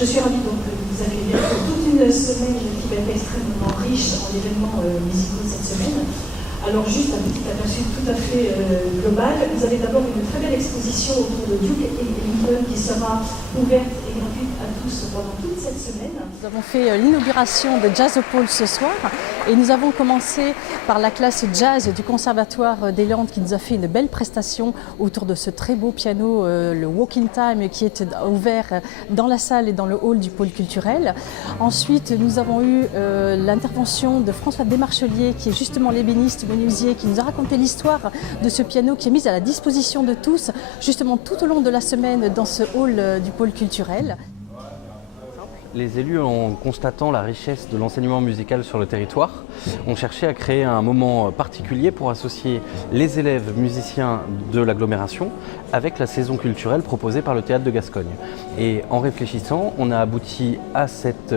Je suis ravie donc de vous accueillir pour toute une semaine qui va être extrêmement riche en événements musicaux cette semaine. Alors juste un petit aperçu tout à fait global. Vous avez d'abord une très belle exposition autour de Duke Ellington qui sera ouverte et gratuite à tous pendant toute cette semaine. Nous avons fait l'inauguration de Jazzopole ce soir et nous avons commencé par la classe jazz du Conservatoire des Landes qui nous a fait une belle prestation autour de ce très beau piano, le Walking Time, qui est ouvert dans la salle et dans le hall du pôle culturel. Ensuite, nous avons eu l'intervention de François Desmarchelier, qui est justement l'ébéniste menuisier, qui nous a raconté l'histoire de ce piano qui est mis à la disposition de tous, justement tout au long de la semaine dans ce hall du pôle culturel. Les élus, en constatant la richesse de l'enseignement musical sur le territoire, ont cherché à créer un moment particulier pour associer les élèves musiciens de l'agglomération avec la saison culturelle proposée par le Théâtre de Gascogne. Et en réfléchissant, on a abouti à cette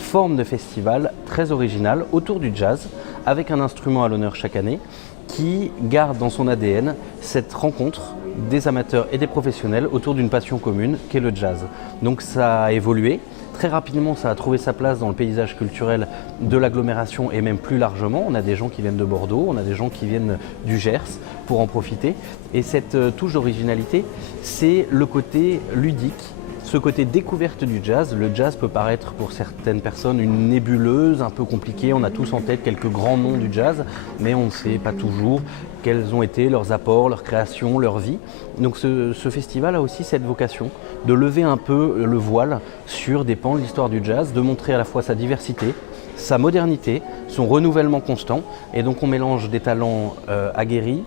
forme de festival très originale autour du jazz, avec un instrument à l'honneur chaque année, qui garde dans son ADN cette rencontre des amateurs et des professionnels autour d'une passion commune qu'est le jazz. Donc ça a évolué, très rapidement ça a trouvé sa place dans le paysage culturel de l'agglomération et même plus largement. On a des gens qui viennent de Bordeaux, on a des gens qui viennent du Gers pour en profiter. Et cette touche d'originalité, c'est le côté ludique, ce côté découverte du jazz. Le jazz peut paraître pour certaines personnes une nébuleuse, un peu compliquée. On a tous en tête quelques grands noms du jazz, mais on ne sait pas toujours quels ont été leurs apports, leurs créations, leur vie. Donc ce festival a aussi cette vocation de lever un peu le voile sur des pans de l'histoire du jazz, de montrer à la fois sa diversité, sa modernité, son renouvellement constant. Et donc on mélange des talents aguerris,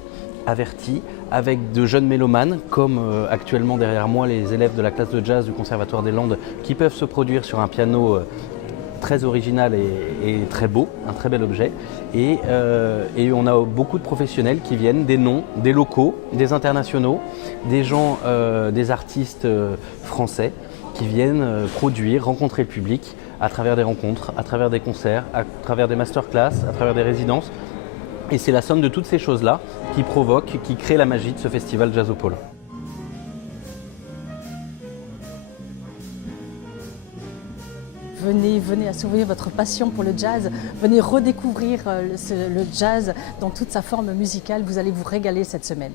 avertis, avec de jeunes mélomanes, comme actuellement derrière moi les élèves de la classe de jazz du Conservatoire des Landes, qui peuvent se produire sur un piano très original et très beau, un très bel objet. Et on a beaucoup de professionnels qui viennent, des noms, des locaux, des internationaux, des gens, des artistes français qui viennent produire, rencontrer le public à travers des rencontres, à travers des concerts, à travers des masterclass, à travers des résidences. Et c'est la somme de toutes ces choses-là qui provoque, qui crée la magie de ce festival Jazzopole. Venez assouvir votre passion pour le jazz, venez redécouvrir le jazz dans toute sa forme musicale, vous allez vous régaler cette semaine.